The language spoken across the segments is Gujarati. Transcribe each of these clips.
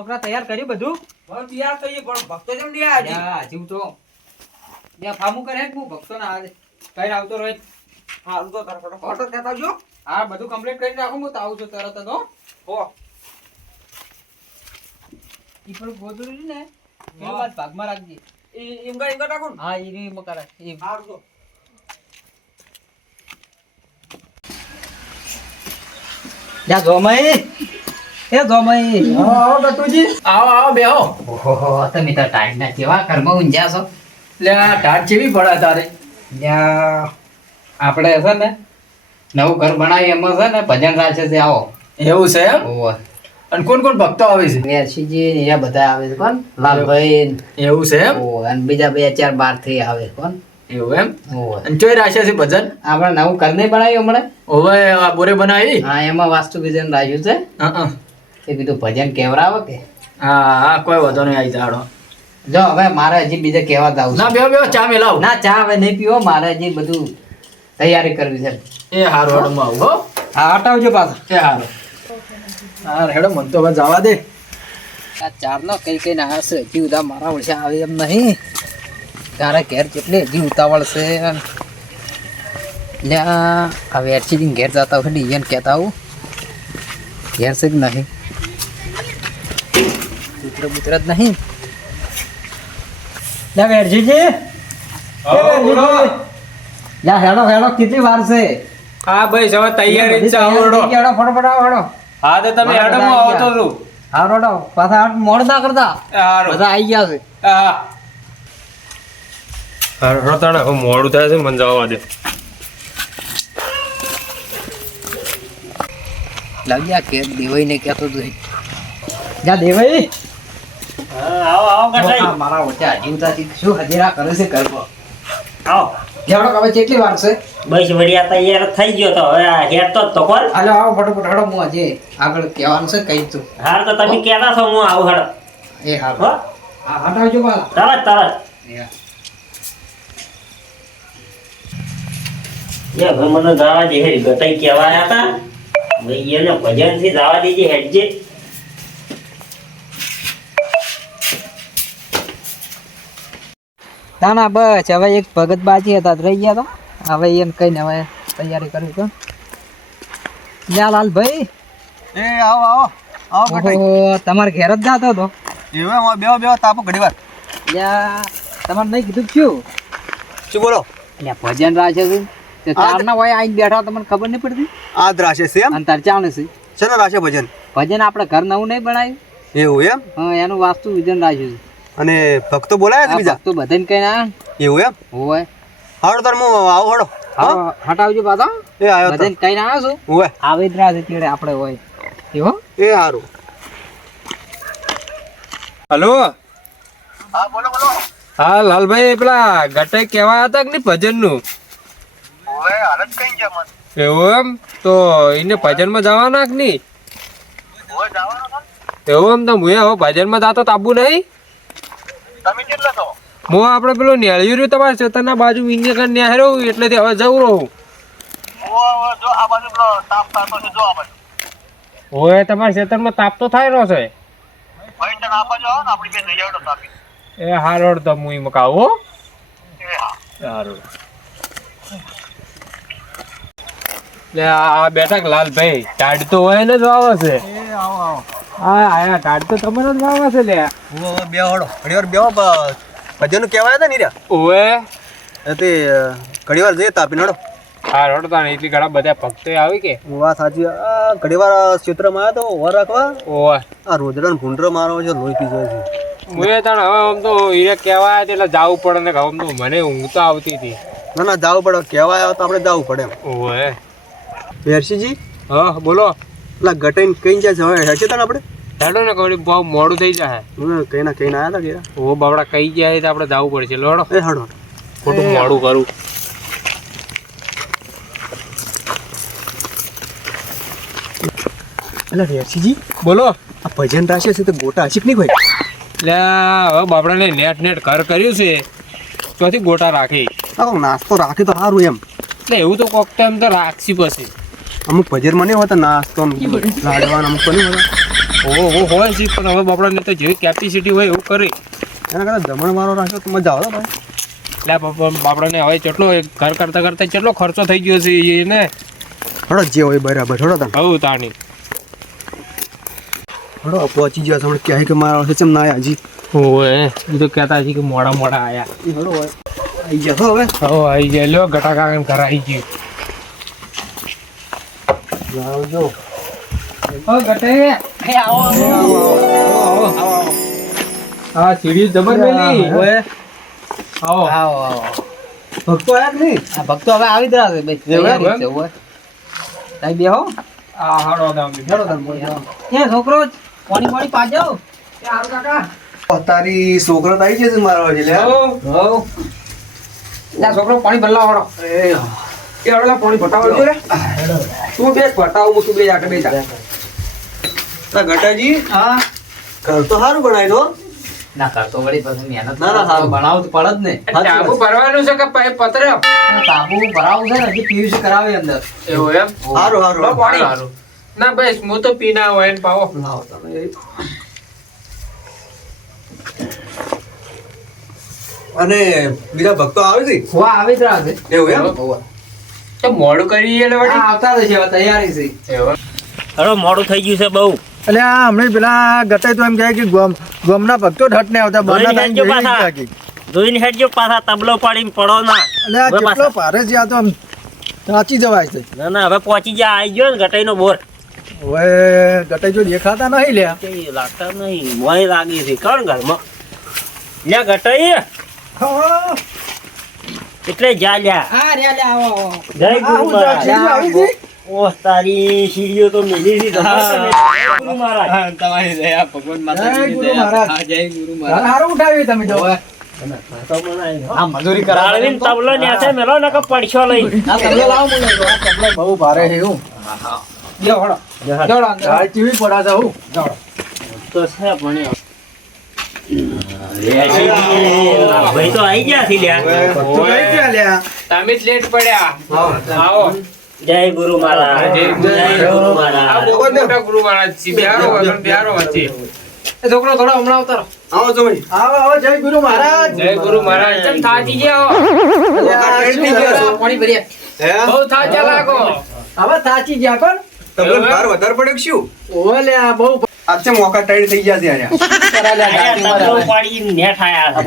છોકરા તૈયાર કર્યું બધું? તૈયાર કરીએ પણ ભક્તો જેમ નહીં આવ્યા યા જીવ તો યા ફામું કરે હું ભક્તો ના આવે કઈ આવતો રહે. હારું તો તારે ફોટો કહેતા આવજો. હા બધું કમ્પ્લીટ કરીને રાખું હું તો આવું છું તરત જ હો. હો ઈ પણ ગોદડું છે ને પેલું વાત ભાગમાં રાખજે. એમ રાખો ને. હા ઈ રી મકરા એ હારું તો યા જોમઈ એ જોમઈ. આવો ગટુજી આવો બેહો. ઓહો તમે તો ટાઈમ ના કેવા ઘરમાં ઊંઝા છો. લે આ ટાટ જેવી પડે તારે. યા આપણે છે ને નવું ઘર બનાવી એમાં છે ને ભજન રાશે છે આવો. એવું છે એમ? ઓહો અને કોણ કોણ ભક્તો આવે છે? વેરસીજી એ બધા આવે છે કોણ લાલભાઈ. એવું છે એમ? ઓહો અને બીજા 2-4 બાર થી આવે કોણ. એવું એમ? ઓહો અને ચોય રાખ્યા છે ભજન? આપણે નવું ઘર નહીં બનાવ્યું હમણાં. ઓવે આ બોરે બનાવી? હા એમાં વાસ્તુ વિજન રાખ્યું છે. હા એ કીધું ભજન કેવરાવે કે. હા કોઈ વાંધો નહીં આવી જાડો. જો હવે મારે હજી બીજે કહેવા જાવ ના બેહો બેહો ચા મેલાવ. ના ચા હવે નહીં પીવો મારે હજી બધું તૈયારી કરવી છે. એ હારું હડમાં આવું હો. હા હટાવજો પાછા. એ હારું. હા હેડો મન તો હવે જવા દે. આ ચાર નો કઈ ના હશે હજી ઉધા મારા વર્ષે આવે એમ નહીં. તારે ઘેર કેટલી હજી ઉતાવળ છે. લ્યા હવે એરચી ઘેર જતા હોય એને કહેતા આવું ઘેર છે જ નહીં. પુત્ર જ નહીં. લ્યા વેરજીજી લ્યા હેડો હેડો કેટલી વાર છે? હા ભાઈ હવે તૈયારી જ છે આવડો. હેડો ફટાફટ આવો હેડો. હા તો તમે હેડો હું આવતો છું. હા હેડો પાછા મોડ ના કરતા હારું. બધા આવી ગયા છે. હા હારું તાણે હવે મોડું થાય છે મને જવા દે. લાગ્યા કે દેવાઈ ને કહેતો તો જા દેવાઈ. આવો આવો આ મારા વચ્ચે આજીવતાથી શું હજેરા કરે છે કરવો. આવો હેડો હવે કેટલી વાર છે? બસ વડિયા તૈયાર થઈ ગયો તો હવે આ હેરતો જ તો કોણ. હાલો આવો ફટાફટ હેડો હું હજી આગળ કહેવાનું છે કહી તું. હાર તો તમે કહેતા છો હું આવું હેડો. એ હાલ હો હા હટાવજો પાછા. તરત એ ભાઈ મને જવા દે હેરી ગટાઈ કહેવાયા હતા ભાઈ એને ભજન થી જવા દેજે હેડજે. ના ના બસ હવે એક ભગત બાજી હતા તો રહી ગયા તો હવે એને કહીને હવે તૈયારી કરવી તો. યા લાલભાઈ એ આવો આવો આવો ઓહો તમારે ઘેર જ જાતો હતો. એવું બેહો બેહો તાપો ઘડી વાર. યા તમારે નહીં કીધું શું શું બોલો? એટલે ભજન રાખે છે તે ચારના હોય આઈને બેઠા તમને ખબર નહીં પડતી. આ દ્રાશે છે એમ? અને તાર ચાણે છે શેનો રાશે ભજન? ભજન આપણે ઘર નવું નહીં બનાવ્યું. એવું એમ? હા એનું વાસ્તુ વિજન રાખ્યું છે. અને ભક્તો બોલાયા છે બીજા? તો બધાને કઈ ના એવું એમ? હોય હાડો તાર હું આવું હડો. હા હટાવજો પાછા. એ આવ્યો બધાને કઈ ના આવ્યો છું ઓવે આવે જ રાહ છે આપણે હોય એવો. એ હારું. હલો હા બોલો બોલો. હા લાલભાઈ પેલા ગટાઈ કહેવા હતા કે નહીં ભજન નું? ઓવે હાલત કઈ ગયા મન. એવું એમ તો એને ભજનમાં જવાના કે નહીં? ઓવે જવાનો છો? એવું એમ તો હું હવે ભજનમાં જાતો તાબુ નહીં. તમે કેટલા છો? હું આપણે પેલું નેળ્યું રહ્યું તમારા ખેતરના બાજુ વિંગે નેહરો એટલેથી હવે જવું રહું. ઓવે જો આ બાજુ પેલો તાપ થતો છે જો આ બાજુ. હોય તમારા ખેતરમાં તાપ તો થાય રહ્યો છે. ભાઈ તને આ બાજુ આવો ને આપણી બે જઈ આવડો તાપી. એ હારોડ તો હું એમાં કાવો. એ હા. હારું લે આ બેઠા લાલભાઈ ટાઢ તો હોય ને જ આવે છે. એ આવો આવો. હા આયા ટાઢ તો તમારે જ આવે છે લે. ઓવે બે હડો. ઘડી વાર બેહો ભજન કહેવાય હતા ને રે. ઓવે તે ઘડી વાર જઈએ તાપી નડો. હારોડ તો એટલી ઘણા બધા ભક્તો આવી કે. વાત સાચી. આ ઘડી વાર ક્ષેત્રમાં આવ્યા તો ઓર રાખવા ઓવે આ રોજડા ભૂંડરો મારો છે લોહી પી જાય છે. હું એ તને હવે આમ તો હીરે કહેવા એટલે જવું પડે ને આમ તો મને ઊંઘ તો આવતી હતી. ના ના જવું પડે. કહેવાય આવે તો આપણે જવું પડે એમ. ઓવે વેરસીજી હા બોલો. પેલા ગટાઈને કઈ જાય છે હવે હેડશે તને આપણે? હેડો ને કઈ બહુ મોડું થઈ જાય. કઈ ના આવ્યા હતા ઘેરા. ઓ બાબડા કઈ જાય તો આપણે જવું પડશે. લોડો એ હડો ખોટું મોડું કરું. એટલે વેરસીજી બોલો. આ ભજન રાશે છે તો ગોટા હશે કે નહીં ભાઈ? એટલે હવે બાપડાને નેટ ઘર કર્યું છે ત્યાંથી ગોટા રાખી. આ કોક નાસ્તો રાખે તો સારું એમ. એટલે એવું તો કોક ટાઈમ તો રાખશી પછી. અમુક ભજનમાં નહીં હોતા નાસ્તો લાડવા અમુક તો નહીં હોતા. હોય છે પણ હવે બાપડાને તો જેવી કેપેસિટી હોય એવું કરી એના કરતા જમણ મારો રાખ્યો તો મજા આવે ભાઈ. એટલે બાપડાને હવે કેટલો ઘર કરતા કરતા કેટલો ખર્ચો થઈ ગયો છે એને થોડો જે હોય બરાબર થોડો તમે હવ તાણી થોડો પહોંચી ગયા તમને ક્યાંય કે મારા વર્ષે ચમ ના આવ્યા હજી. ઓય એ તો કહેતા છે કે મોડા મોડા આયા એ થોડો હોય આવી ગયા છો હવે. હવ આવી ગયા લ્યો ગટા કાકા ઘર આવી ગયું આવજો. ઓ ગટે એ આવો હા સીડી જબર મેલી ઓય આવો આવો આવો ભક્તો આયા કે નહીં? આ ભક્તો હવે આવી જ રહ્યા છે ભાઈ તૈયારી છે ઓય તાઈ બેહો આ હાડો ગામ હેડો તમે બોલ. એ છોકરો પાણી પાણી પાજો એ આવ કાકા તારી છોકરો તો આવી જશે મારા વાળી લે. હો લા છોકરો પાણી ભરલા વાળો એ હડલા પાણી ભટાવજો રે તું બે ભટાવ હું તું બે આટે બે જા તા ગટાજી હા ઘર તો સારું બનાવી દો. ના કરતો વળી પછી મહેનત ના, સારું. બનાવું તો પડે જ ને ટાબુ ભરવાનું છે કે પતરે તાબુ ભરાવું છે ને હજી પીયુસી કરાવે અંદર એવું એમ સારું સારું પાણી ના ભાઈ હું તો પીના હોય ને પાવો લાવો તમે. અને બીજા ભક્તો આવે છે હોવા આવી જ રહ્યા છે એવું એમ? હોવા. તો મોડું કરી એટલે હા, વળી આવતા જ છે હવે તૈયારી છે એવું હવે મોડું થઈ ગયું છે બહુ. એટલે આ હમણાં પેલા ગટાઈ તો એમ કહે કે ગોમના ભક્તો જ હટ ને આવતા બહારના જોઈને ટાઈમ હેડજો પાછા. જોઈ જોઈને હેડજો પાછા તબલો પાડીને પડો ના. એટલે આ હવે કેટલો પાછા. ભારે છે આ તો આમ સાચી જવાય છે ના ના હવે પહોંચી ગયા આવી ગયો ને ગટાઈનો બોર. હવે ગટાઈ જો દેખાતા નહીં લ્યા કઈ લાગતા નહીં મોય લાગી છે કોણ ઘરમાં લ્યા ગટાઈ હા, એટલે જા લ્યા હા રે લે આવો આવો જય આ ગુરુ હું જા- મહારાજ. સીડીઓ આવી છે? ઓહ તારી સીડીઓ તો મિલી છે જય ગુરુ મહારાજ. તમારી દયા ભગવાન જય ગુરુ મહારાજ. જય ગુરુ ઘર હારું ઉઠાવી તમે જો તો બનાવી. આ મજૂરી તાળવીને તબલો ન્યાસે મેલો ને કે પડશો લઈ. આ તબલો લાવો મને આ તબલો બહુ ભારે છે એવું લ્યો હળો જોડો અંદર ગાય ચીવી પડા છે હું તો છે ભણ્યો. ભાઈ તો આવી ગયા છે લ્યા. ભક્તો કઈ ગયા લ્યા તમે જ લેટ પડ્યા આવો જય ગુરુ મહારાજ. જય ગુરુ મહારાજ. આ બહુ મોટા ગુરુ મહારાજ છે બિહારો વગર બિહારો વચ્ચે એ છોકરો થોડો હમણાં આવતારો આવો છો ભાઈ. આવો આવો જય ગુરુ મહારાજ જય ગુરુ મહારાજ કેમ થાકી ગયા હો? અલ્યા, શું કરો? પાણી ભરીએ હે? બહુ થાક્યા લાગો હવે સાચી ગયા કોણ તમને ભાર વધારે પડે કે શું? ઓવે લ્યા બહુ આજે મોકા ટાઈટ થઈ ગયા છે અહીંયા. આયા તબલો પાડીને નેઠ આયા છે.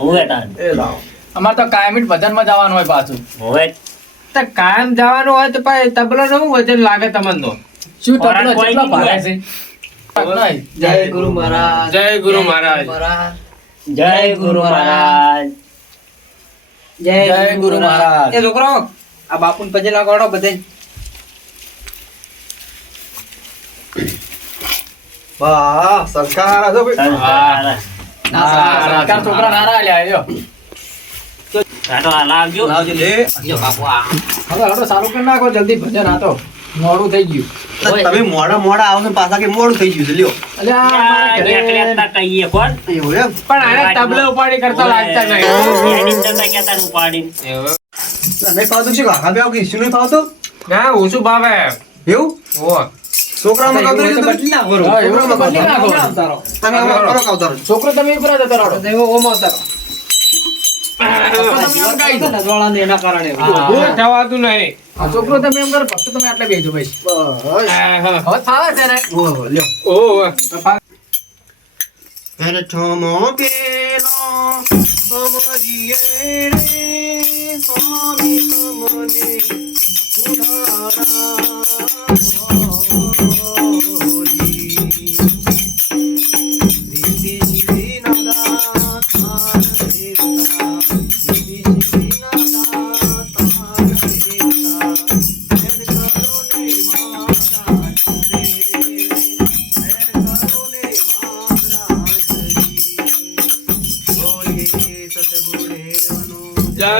હોવે તાન. એ લાવો અમાર તો કાયમી ભજનમાં જવાનું હોય પાછું હોવે. તો કાયમ જવાનું હોય તો ભાઈ તબલો નું વજન લાગે તમને તો શું ખોરાક તબલો કોઈ કેટલો નહીં ભારે હોય. છે જય ગુરુ મહારાજ જય ગુરુ મહારાજ જય ગુરુ મહારાજ. જય ગુરુ મહારાજ. એ છોકરો આ બાપુને પગે લાગવાડો બધે વાહ સંસ્કાર છો ભાઈ. સંસ્કાર. સરકાર છોકરા નારા લ્યા આયો કાઢો આ લાવજો. લાવજો લે. લ્યો બાપુ આ હવે હડો સારું કરી નાખો જલ્દી ભજન આ તો મોડું થઈ ગયું તમે મોડા મોડા આવો ને પાછા કે મોડું થઈ ગયું છે લ્યો. અલ્યા મારા ઘરે નેકળેતા કહીએ કોણ? એવું એમ? પણ આને તબલો ઉપાડી કરતા લાગતા નહીં એની કરતા કહેતા ને ઉપાડીને. એવું નહીં ફાવતું શું કાકા બે કે શું નહીં ફાવતું ના ઓછું ભાવે એવું ઓ છોકરામાં કાવતરું છે તમે? બદલી નાખો હા, એવું તો બદલી નાખો. આવતારો તમે આમાં કરો કાવતરું. છોકરો તમે ઉપર જતો રહો એવો ઓમ આવતારો નજવાળાને એના કારણે થવાતું નહીં આ છોકરો તમે એમ કરો ભક્તો તમે આટલે બેસજો ભાઈ બસ. હવે થાવે છે ને ઓહો, લ્યો. ઓહ અરે ઠમો પેલો સમરીએ રે સ્વામી તમને જય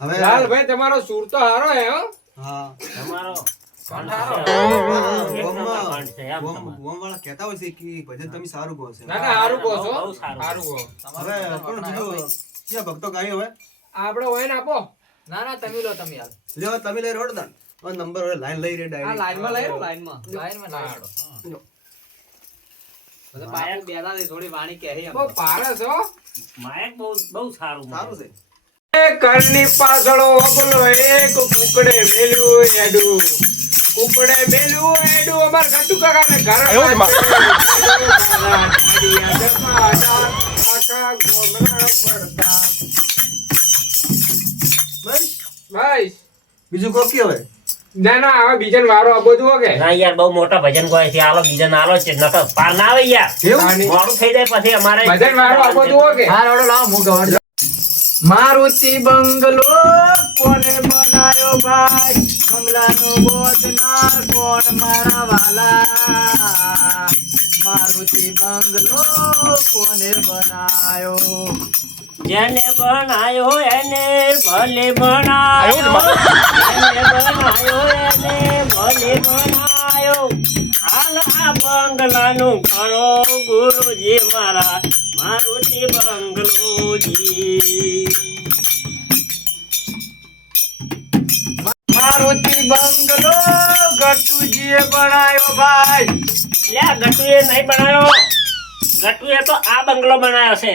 હવે લાલભાઈ તમારો સુર તો હારો હે હો હા તમારો ગોમમાં છે એમ તમારો. ગોમવાળા કહેતા હોય છે કે ભજન તમે સારું ગો છે. ના ના હારું કહો છો બહુ સારું. હારું કહો હવે કોણ બીજું ક્યાં ભક્તો ગાય હવે આપણે હોય ને આપો ના ના તમે લો તમે યાર લ્યો તમે લઈ રોડ દાન નંબર હવે લાઈન લઈ રે આ ડાયરી લાઈનમાં લઈ લો લાઈનમાં લાઈનમાં લાઈન થોડી વાણી કહે બહુ પારસ હો. માયક બહુ બહુ સારું સારું છે. એ ઘરની પાછળ ઓબલો એક કુકડે મેલ્યું એડું. કુકડે મેલ્યું એડું અમાર ગટુ કાકાને ઘર આખા ગોમરા પડતા. ભાઈ બીજું કોકી હવે ના ના હવે બીજાને વારો આ બધું હો કે ના યાર બહુ મોટા ભજન ગાય છે આલો બીજા આલો છે નકર પાર ના આવે યાર આની મોડું થઈ જાય પછી અમારે ભજન વારો આ બધું હો કે મારુતિ બંગલો કોને બનાયો ભાઈ બંગલાનો બોધનાર કોણ મારા વાલા મારુતિ બંગલો કોને બનાયો જેને બનાયો એને ભલે બનાયો જેને બનાયો એને ભલે બનાયો હાલ આ બંગલાનું કરો ગુરુજી મારા મારુતિ બંગલોજી મારુતિ બંગલો ગટુજીએ બનાયો ભાઈ લ્યા ગટુએ નહીં બનાયો ગટુએ તો આ બંગલો બનાવ્યો છે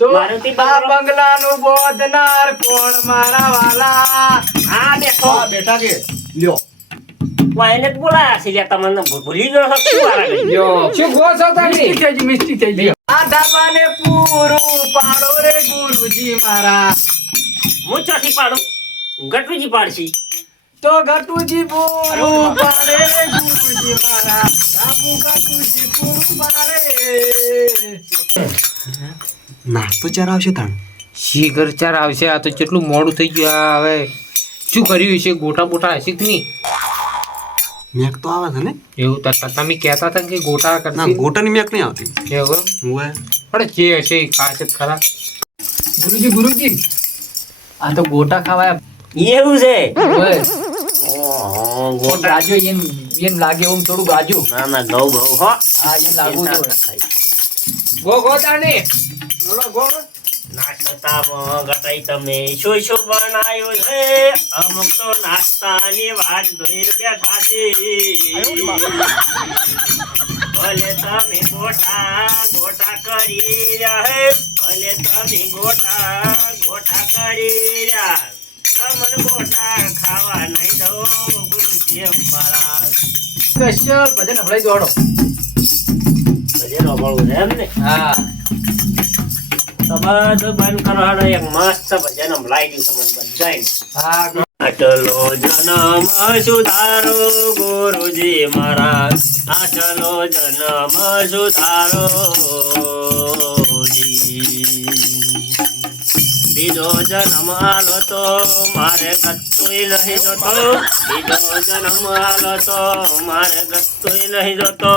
તો મારુતિ આ બંગલો બંગલાનું બોધનાર કોણ મારા વાલા આ બેઠો બેઠા કે લ્યો એને જ બોલાયા છે લ્યા તમને ભૂલી ગયો છો શું વાર લાગે? યો શું ગો છો તમે મિસ્ટી થઈ ગઈ આ ધાબાને પૂરું પાડો રે ગુરુજી મારા હું ચોથી પાડું ગટુજી પાડશી તો ગટુજી પૂરું પાડે રે ગુરુજી મારા ધાબુ ગટુજી પૂરું પાડે નાસ્તો ચાર આવશે તાણ શી ઘર ચાર આવશે આ તો કેટલું મોડું થઈ ગયું આ હવે શું કર્યું છે ગોટા બોટા હશે કે નહીં મેક તો આવે છે ને એવું તમે કહેતા હતા ને કે ગોટા ના કરશે ગોટાની મેક નહીં આવતી એવું હુએ પણ જે હશે એ ખાશે જ ખરા ગુરુજી આ તો ગોટા ખાવાય એવું છે ઓય ઓહો ગોટા ગાજો એમ લાગે એમ થોડું ગાજો ના ના ઘઉં ઘઉં હો હા એમ લાગુ તો ગો ગો તાને નાસ્તામાં ગટાઈ તમે શું શું બનાવ્યું છે અમુક તો નાસ્તાની વાત ધોઈને બેઠા છે ભલે તમે ગોટા ગોટા કરી રહ્યા હે ભલે તમે ગોટા ગોટા કરી રહ્યા તમને ગોટા ખાવા નહીં દો ગુરુજી અમારા સ્પેશિયલ ભજન હમણાં દોડો ભજન સાંભળવું છે એમ ને હા તો બધું બંધ કરવાનો એક મસ્ત ભજન સંભળાઈ ગયું તમને બધાને હા આટલો જન્મ સુધારો ગુરુજી મહારાજ આટલો જન્મ સુધારો બીજો જન્મ આલો તો મારે ગતુંય નહીં જોતો બીજો જન્મ આલો તો મારે ગતુંય નહીં જોતો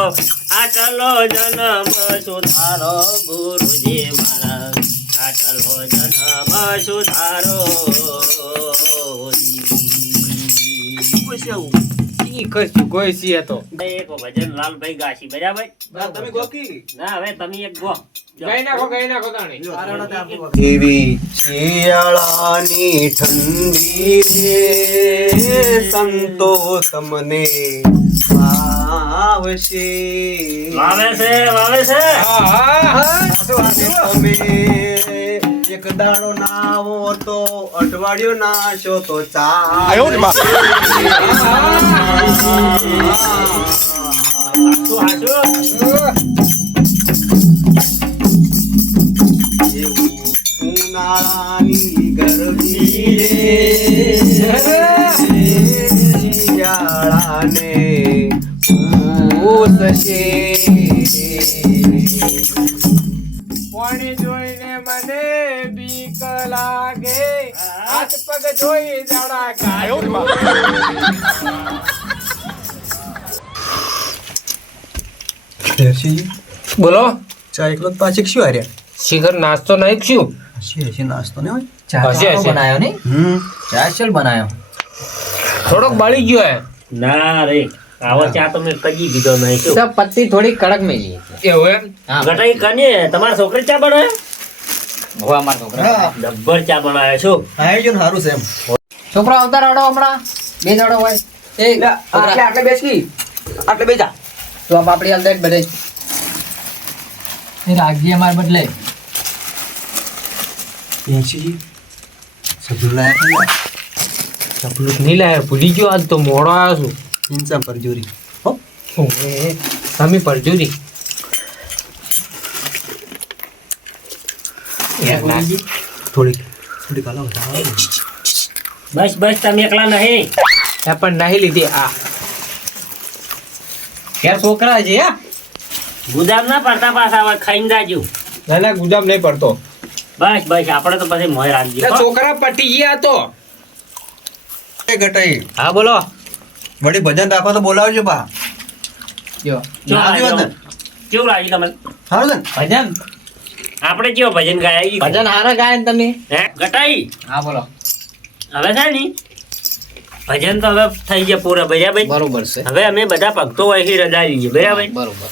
આટલો જન્મ સુધારો ગુરુજી મહારાજ આટલો જન્મ સુધારો ઈ કશું કોઈ સી હતો એક ભજન લાલભાઈ ગાશી બરાબર તમે ગોકી ના હવે તમે એક ગો ગઈ નાખો તાણે એવી શિયાળાની ઠંડી રે સંતો તમને આવશે વાવે છે તમે એક દાડો નાવો તો અઠવાડિયું નાશો તો હાચું ઉનાળાની ગરમી શિયાળાને પોષશે પાણી જોઈને મને બીક લાગે હાથ પગ ધોઈ દાડા ગાયો બોલો ચા એકલો જ પાછી શું હાર્યા શિખર નાસ્તો નહીં શું હશે નાસ્તો ને હોય હશે, હશે. બનાયો ને સ્પેશિયલ બનાયો થોડોક બળી ગયો હે ના રે આવો ચા તો મેં કદી દીધો નહીં શું તો પત્તી થોડી કડક મેલી એવું એમ હા ગટાઈ કને તમારા છોકરી ચા બનાવે હો અમાર છોકરા ડબ્બર ચા બનાવે છો આયોજન સારું છે એમ છોકરા આવતા રાડો હમણાં બે દાડો હોય એ આટલે બેસી આટલે બેજા તો આ પાપડી હાલ દે બધે એ રાખજે અમારે બદલે. એસી સબલું લાયા ચપલું નહીં લાયા, ભૂલી ગયો, આજ તો મોડો આવ્યો છું. ઇન્સાન પર જોરી હો ઓએ, તમે પરજુરી થોડીક હાલો બસ બસ તમે એકલા નહીં. પણ નહીં લીધી આ ઘેર છોકરા છે હા. ગુદામ ના પડતા પાછા હવે ખાઈને જાજો. ના ના ગુદામ નહીં પડતો. બસ બસ આપણે તો પછી મોય રાખજો હો. છોકરા પટી ગયા તો. એ ઘટાઈ હા બોલો. વળી ભજન રાખવા તો બોલાવજો બા. જો કેવું આવજો લાગ્યું? ને. કેવું લાગ્યું તમને? સારું છે ને? ભજન આપણે કેવો ભજન ગાયા ઈ? ભજન હારા ગાય ને તમે. હે ગટાઈ હા બોલો. હવે છે ને ભજન તો હવે થઈ ગયા પૂરા બરાબર. બરોબર છે. હવે અમે બધા ભક્તો અહીં રજા લઈએ બરાબર. બરોબર.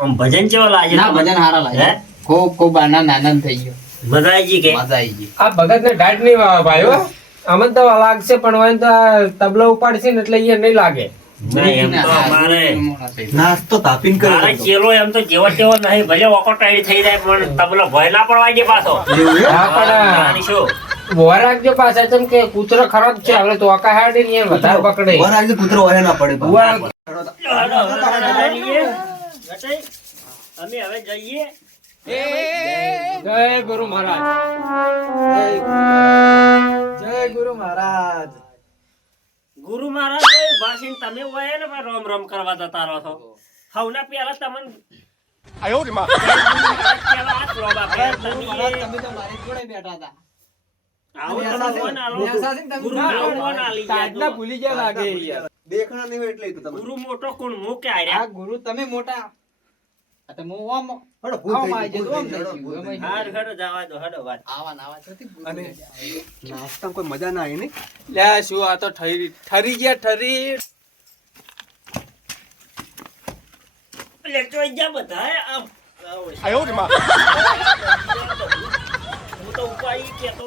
આમ ભજન કેવો લાગે ના તમને? ભજન હારા લાગે. હે? ખૂબ ખૂબ આનંદ આનંદ થઈ ગયો. મજા આવી ગઈ કે? મજા આવી ગઈ. આ ભગત ને ઢાટ નહીં ભાઈઓ. આમ તો લાગશે પણ હોય તો આ તબલો ઉપાડશે ને એટલે અહીંયા નહીં લાગે. ના, એમ તો અમારે નાસ્તો તાપીને મારે કર્યો ચેલો એમ તો જેવો તેવો નહીં, ભલે ઓકોટાઈ થઈ જાય પણ તબલો ભય ના પડવા દે પાછો. હા પણ નાની શું? વોર રાખજો પાછા ચમ કે કૂતરો ખરાબ છે હવે તો ઓકા હાડી ને વધારે પકડે. વાર આજે પુત્ર વહે ના પડે બા. ગટાઈ, અમે હવે જઈએ. જય ગુરુ મહારાજ. જય ગુરુ મહારાજ. ગુરુ મહારાજ ભાષણ તમે હોય ને પણ રોમ રોમ કરવા જતા રહો છો. હવના પેલા તમને પેલા હાથ લોબા પહેરતા તમે નહીં. તો મારી જોડે બેઠા હતા. આવો તમે ફોન આલો. બેસા છે ને તમે. ગુરુ આવો ફોન આલી ગયા તાજના તો. ભૂલી ગયા લાગે યાર. દેખણા નહીં હોય એટલે ઈ તો તમે. ગુરુ મોટો કોણ મૂકે આ આર્યા. ગુરુ તમે મોટા. આ તો હું આમ હળો, ભૂલ આમ થઈ આવી ગઈ, જતો, આમ ભૂલ થઈ થઈ ગઈ, ગયું. ભૂલ થઈ ગઈ. હાર ઘર જવા દો હડો વાત. આવા ને આવા છોથી ગુરુ અને જાય. નાસ્તામાં કોઈ મજા ના આવી ને. લે શું આ તો ઠરી ગયા ઠરી. એટલે ચોઈ જા બધા આમ. હું તો ઉપાડી કેતો